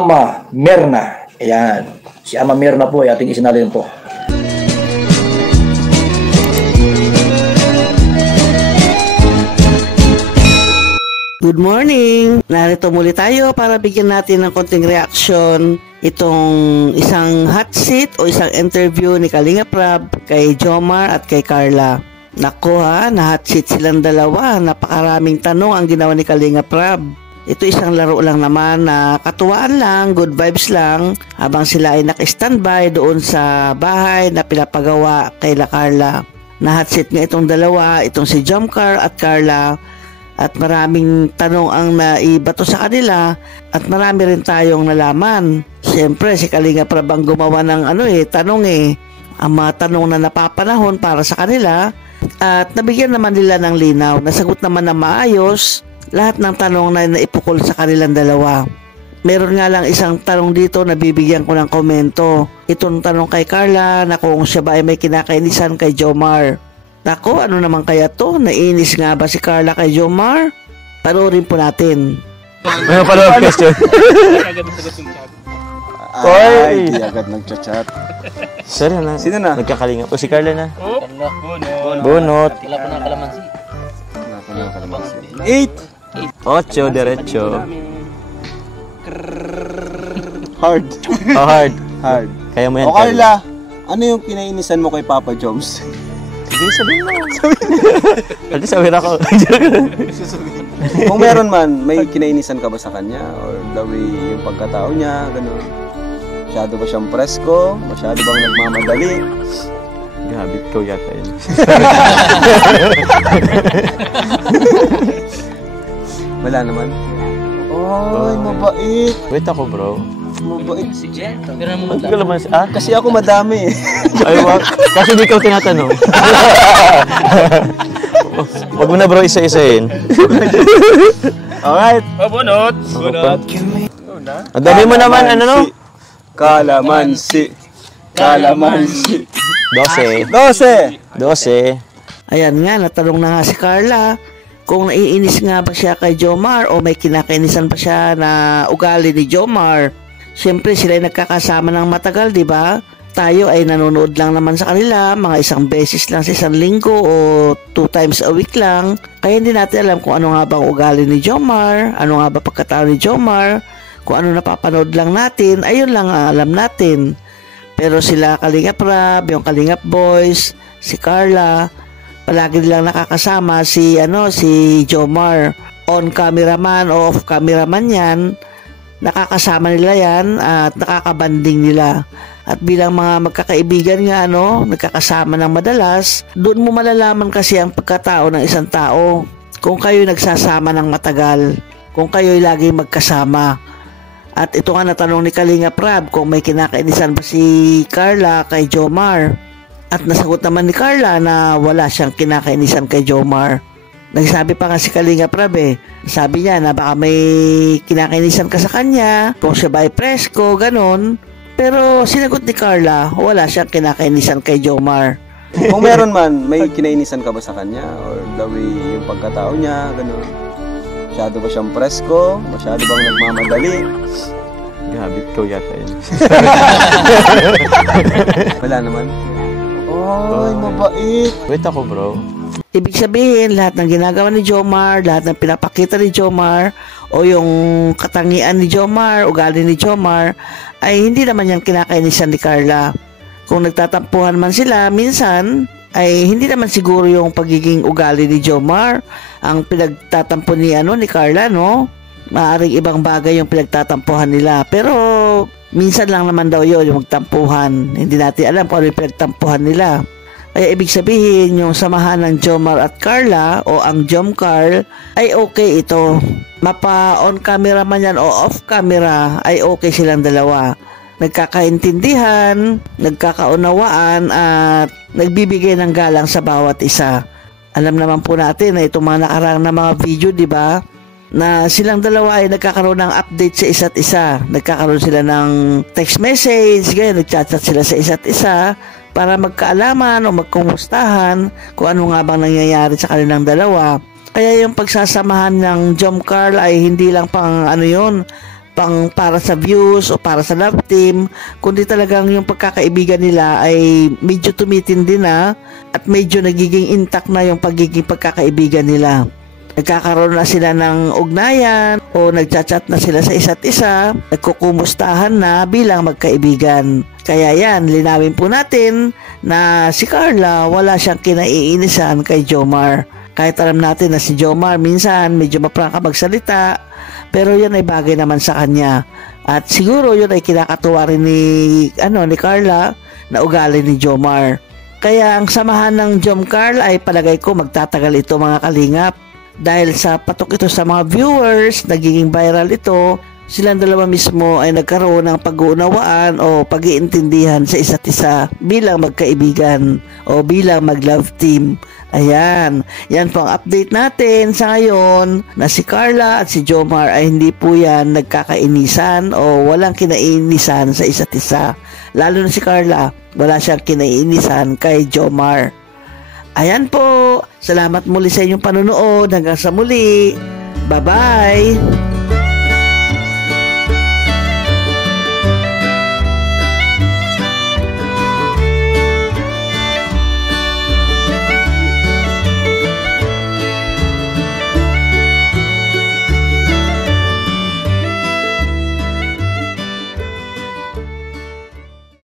Ama Mirna. Ayan. Si Ama Mirna po ay ating isinalin po. Good morning! Narito muli tayo para bigyan natin ng konting reaksyon itong isang hot seat o isang interview ni Kalinga Prab kay Jomar at kay Carla. Nako ha, na hot seat silang dalawa. Napakaraming tanong ang ginawa ni Kalinga Prab. Ito isang laro lang naman na katuwaan lang, good vibes lang habang sila ay naka-standby doon sa bahay na pinapagawa kay La Carla. Na hot seat nga itong dalawa, itong si Jomcar at Carla. At maraming tanong ang naibato sa kanila at marami rin tayong nalaman. Siyempre si Kalinga Prab ang gumawa ng tanong ang mga tanong na napapanahon para sa kanila at nabigyan naman nila ng linaw. Nasagot naman na maayos lahat ng tanong na naipukol sa kanilang dalawa. Meron nga lang isang tanong dito na bibigyan ko ng komento. Itong tanong kay Carla na kung siya ba ay may kinakainisan kay Jomar. Nako, ano naman kaya to? Nainis nga ba si Carla kay Jomar? Panoorin po natin. Ano pa question? Agad nasagot yung chat. Ay, di agad nagchat-chat. Sino na? Sino na? Nagkakalinga po si Carla na. Oh, Bunot. Tila po ng kalamansi. Wala na kalamansi. 8. 8, diretso. Hard. Oh, hard. Hard. Kaya mo yan, O Carla, ano yung kinainisan mo kay Papa Joms? Sige, sabihin mo. At sabihin ako. Kung meron man, may kinainisan ka ba sa kanya? Or the way yung pagkatao niya, gano'n? Masyado ba siyang presko? Masyado bang nagmamadali? Grabe, ikaw yata yun. Wala naman. Ay, mabait. Wait ako, bro. Mabait. Si Jet. Pero naman Ang kalaman ah? Kasi ako madami eh. Ay, wag. Kasi di ikaw tinatanong. Wag mo na, bro, isa-isahin. Alright. Oh, bunot. Ang dami mo naman, ano no? Kalamansi. Kalamansi. 12. 12. Ayan nga, natanong na nga si Carla kung naiinis nga ba siya kay Jomar o may kinakainisan pa siya na ugali ni Jomar. Siyempre sila ay nagkakasama ng matagal, di ba? Tayo ay nanonood lang naman sa kanila, mga isang beses lang sa isang linggo o 2 times a week lang. Kaya hindi natin alam kung ano nga bang ugali ni Jomar, ano nga ba pagkatao ni Jomar, kung ano napapanood lang natin, ayun lang ang alam natin. Pero sila Kalinga Prab, yung Kalingap Boys, si Carla, palagi nilang nakakasama si Jomar. On camera man o off camera man yan, nakakasama nila yan at nakakabanding nila. At bilang mga magkakaibigan nga nagkakasama ng madalas, doon mo malalaman kasi ang pagkatao ng isang tao. Kung kayo nagsasama ng matagal, kung kayo'y lagi magkasama. At ito nga natanong ni Kalinga Prab kung may kinakainisan ba si Carla kay Jomar. At nasagot naman ni Carla na wala siyang kinakainisan kay Jomar. Nagsabi pa nga si Kalinga Prab sabi niya na baka may kinakainisan ka sa kanya, kung siya ba ay presko, ganon. Pero sinagot ni Carla, wala siyang kinakainisan kay Jomar. Kung meron man, may kinainisan ka ba sa kanya? Or the way yung pagkatao niya, gano'n? Masyado ba siyang presko? Masyado bang nagmamadali? Grabe, ikaw yata yun. Wala naman. Ay, mabait. Wait ako, bro. Ibig sabihin, lahat ng ginagawa ni Jomar, lahat ng pinapakita ni Jomar, o yung katangian ni Jomar, ugali ni Jomar, ay hindi naman yan kinakainisan ni Carla. Kung nagtatampuhan man sila, minsan, ay hindi naman siguro yung pagiging ugali ni Jomar ang pinagtatampo ni Carla, no? Maaring ibang bagay yung pinagtatampuhan nila. Pero, minsan lang naman daw yun, yung magtampuhan. Hindi natin alam kung ano yung pinagtampuhan nila. Kaya ibig sabihin, yung samahan ng Jomar at Carla o ang Jomcar ay okay ito. Mapa on camera man yan o off camera ay okay silang dalawa. Nagkakaintindihan, nagkakaunawaan at nagbibigay ng galang sa bawat isa. Alam naman po natin na itong mga nakarang na mga video, di ba? Na silang dalawa ay nagkakaroon ng update sa isa't isa. Nagkakaroon sila ng text message, ganyan, nagchat-chat sila sa isa't isa para magkaalaman o magkumustahan kung ano nga bang nangyayari sa kanilang dalawa. Kaya yung pagsasamahan ng Jomcar ay hindi lang pang para sa views o para sa love team, kundi talagang yung pagkakaibigan nila ay medyo tumitindi na at medyo nagiging intact na yung pagiging pagkakaibigan nila. Nagkakaroon na sila ng ugnayan o nagchat-chat na sila sa isa't isa, nagkukumustahan na bilang magkaibigan. Kaya yan, linawin po natin na si Carla wala siyang kinaiinisan kay Jomar. Kahit alam natin na si Jomar minsan medyo maprangka magsalita, pero yan ay bagay naman sa kanya. At siguro yun ay kinakatuwa rin ni Carla na ugali ni Jomar. Kaya ang samahan ng Jom Carl ay palagay ko magtatagal ito mga kalingap. Dahil sa patok ito sa mga viewers, nagiging viral ito, silang dalawa mismo ay nagkaroon ng pag-uunawaan o pag-iintindihan sa isa't isa bilang magkaibigan o bilang mag-love team. Ayan, yan po ang update natin sa ngayon na si Carla at si Jomar ay hindi po yan nagkakainisan o walang kinainisan sa isa't isa. Lalo na si Carla, wala siyang kinainisan kay Jomar. Ayan po, salamat muli sa inyong panonood. Hanggang sa muli. Bye-bye!